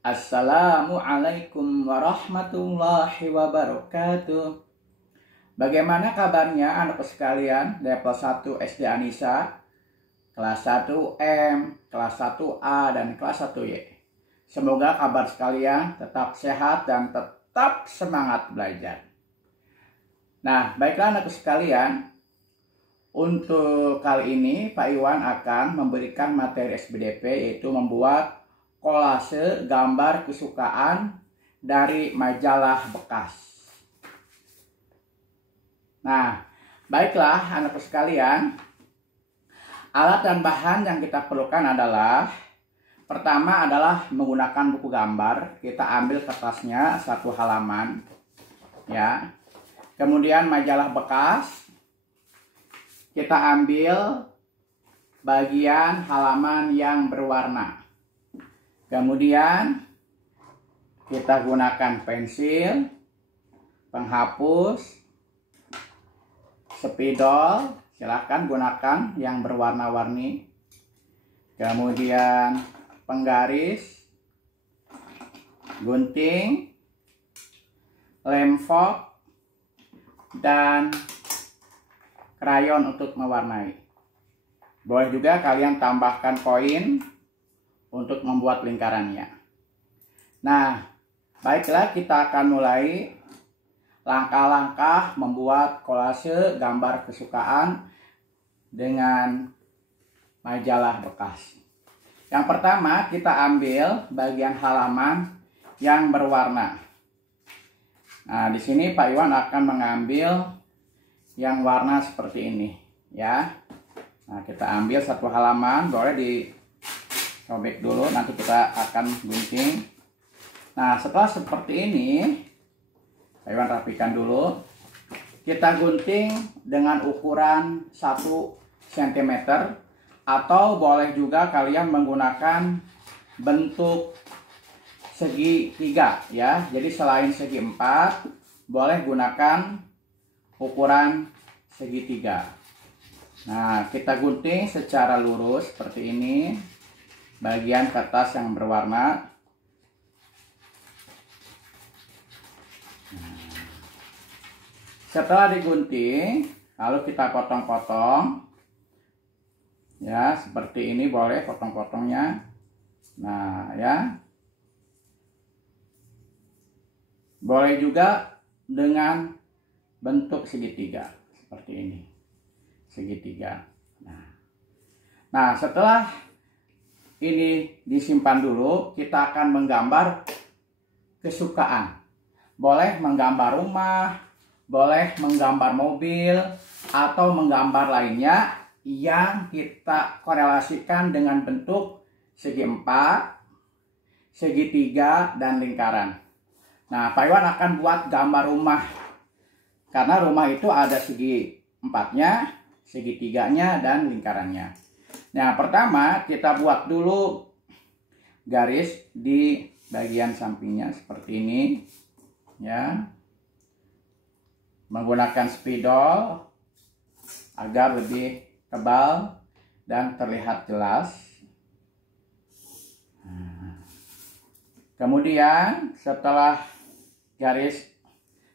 Assalamualaikum warahmatullahi wabarakatuh. Bagaimana kabarnya anak sekalian level 1 SD Anissa, kelas 1 M, kelas 1A, dan kelas 1Y. Semoga kabar sekalian tetap sehat dan tetap semangat belajar. Nah, baiklah anak sekalian, untuk kali ini Pak Iwan akan memberikan materi SBDP, yaitu membuat kolase gambar kesukaan dari majalah bekas. Nah, baiklah anak sekalian, alat dan bahan yang kita perlukan adalah, pertama adalah menggunakan buku gambar. Kita ambil kertasnya 1 halaman, ya. Kemudian majalah bekas, kita ambil bagian halaman yang berwarna. Kemudian kita gunakan pensil, penghapus, spidol, silahkan gunakan yang berwarna-warni. Kemudian penggaris, gunting, lem foam, dan krayon untuk mewarnai. Boleh juga kalian tambahkan koin untuk membuat lingkarannya. Nah, baiklah, kita akan mulai langkah-langkah membuat kolase gambar kesukaan dengan majalah bekas. Yang pertama, kita ambil bagian halaman yang berwarna. Nah, di sini Pak Iwan akan mengambil yang warna seperti ini, ya. Nah, kita ambil 1 halaman, boleh disobek dulu, nanti kita akan gunting. Nah, setelah seperti ini, Pak Iwan rapikan dulu. Kita gunting dengan ukuran 1 cm, atau boleh juga kalian menggunakan bentuk segitiga, ya. Jadi selain segi 4, boleh gunakan ukuran segitiga. Nah, kita gunting secara lurus seperti ini bagian kertas yang berwarna. Setelah digunting, lalu kita potong-potong, ya, seperti ini. Boleh potong-potongnya. Nah, ya, boleh juga dengan bentuk segitiga seperti ini, segitiga. Nah, setelah ini disimpan dulu, kita akan menggambar kesukaan. Boleh menggambar rumah, boleh menggambar mobil, atau menggambar lainnya yang kita korelasikan dengan bentuk segi 4, segitiga, dan lingkaran. Nah, Pak Iwan akan buat gambar rumah, karena rumah itu ada segi 4-nya, segitiganya, dan lingkarannya. Nah, pertama kita buat dulu garis di bagian sampingnya seperti ini, ya, menggunakan spidol agar lebih tebal dan terlihat jelas. Kemudian setelah garis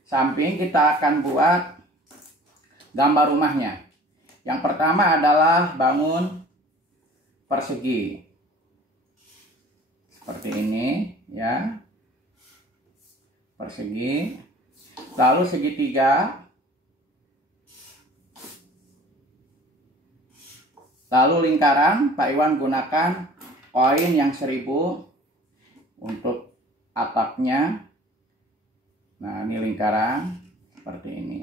samping, kita akan buat gambar rumahnya. Yang pertama adalah bangun persegi seperti ini, ya, persegi, lalu segitiga, lalu lingkaran. Pak Iwan gunakan koin yang 1000 untuk atapnya. Nah, ini lingkaran seperti ini.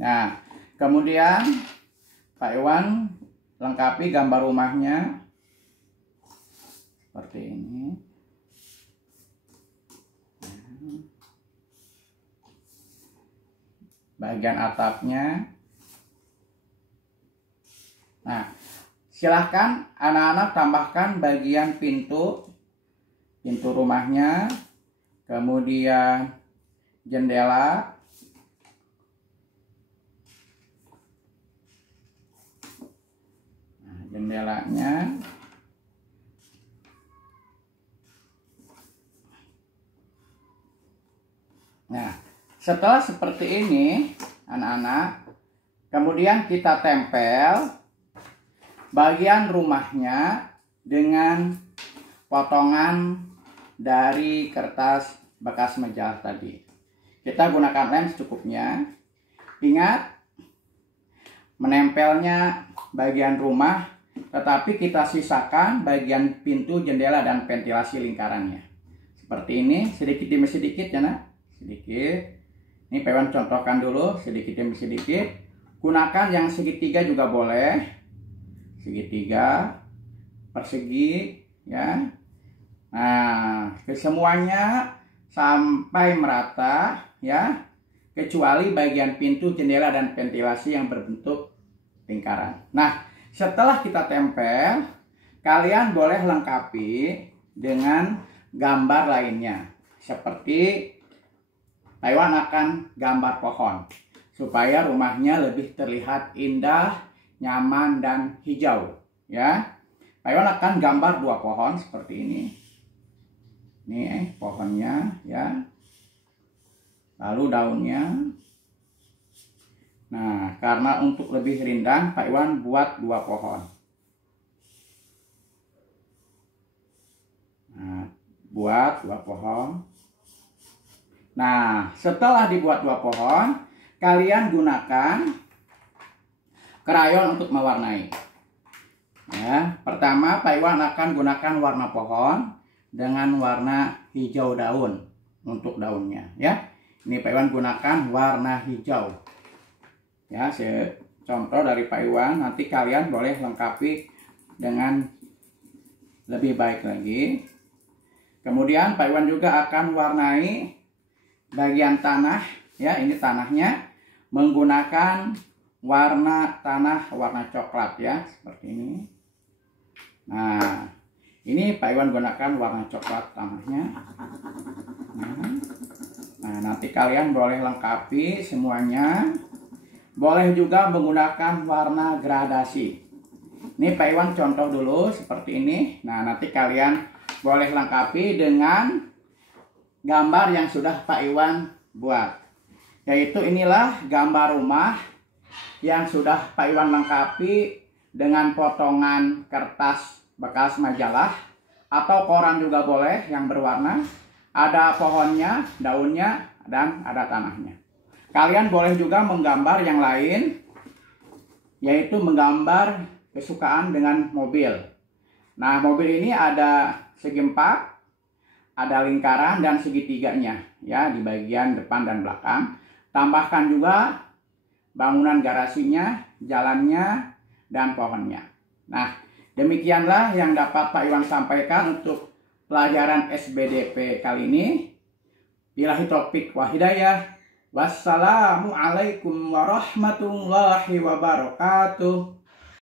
Nah, kemudian Pak Iwan lengkapi gambar rumahnya seperti ini. Bagian atapnya. Nah, silahkan anak-anak tambahkan bagian pintu rumahnya, kemudian jendela, jendelanya, Nah, setelah seperti ini, anak-anak, kemudian kita tempel bagian rumahnya dengan potongan dari kertas bekas majalah tadi. Kita gunakan lem secukupnya. Ingat, menempelnya bagian rumah, tetapi kita sisakan bagian pintu, jendela, dan ventilasi lingkarannya. Seperti ini, sedikit demi sedikit ya nak. Sedikit. Ini Pak Iwan contohkan dulu, sedikit demi sedikit. Gunakan yang segitiga juga boleh. Segitiga, persegi, ya. Nah, kesemuanya sampai merata, ya. Kecuali bagian pintu, jendela, dan ventilasi yang berbentuk lingkaran. Nah, setelah kita tempel, kalian boleh lengkapi dengan gambar lainnya. Seperti Pak Iwan akan gambar pohon supaya rumahnya lebih terlihat indah, nyaman, dan hijau, ya. Pak Iwan akan gambar 2 pohon seperti ini. Ini pohonnya, ya. Lalu daunnya. Nah, karena untuk lebih rindang, Pak Iwan buat 2 pohon. Nah, buat 2 pohon. Nah, setelah dibuat 2 pohon, kalian gunakan krayon untuk mewarnai. Ya, pertama Pak Iwan akan gunakan warna pohon dengan warna hijau daun untuk daunnya. Ya, ini Pak Iwan gunakan warna hijau. Ya, contoh dari Pak Iwan. Nanti kalian boleh lengkapi dengan lebih baik lagi. Kemudian Pak Iwan juga akan warnai bagian tanah, ya, ini tanahnya menggunakan warna tanah warna coklat, ya, seperti ini. Nah, ini Pak Iwan gunakan warna coklat tanahnya. Nah, nanti kalian boleh lengkapi semuanya. Boleh juga menggunakan warna gradasi. Ini Pak Iwan contoh dulu seperti ini. Nah, nanti kalian boleh lengkapi dengan gambar yang sudah Pak Iwan buat. Yaitu inilah gambar rumah yang sudah Pak Iwan lengkapi dengan potongan kertas bekas majalah atau koran juga boleh yang berwarna. Ada pohonnya, daunnya, dan ada tanahnya. Kalian boleh juga menggambar yang lain, yaitu menggambar kesukaan dengan mobil. Nah, mobil ini ada segi 4, ada lingkaran dan segitiganya, ya, di bagian depan dan belakang. Tambahkan juga bangunan garasinya, jalannya, dan pohonnya. Nah, demikianlah yang dapat Pak Iwan sampaikan untuk pelajaran SBDP kali ini. Billahi taufik wa hidayah. Wassalamualaikum warahmatullahi wabarakatuh.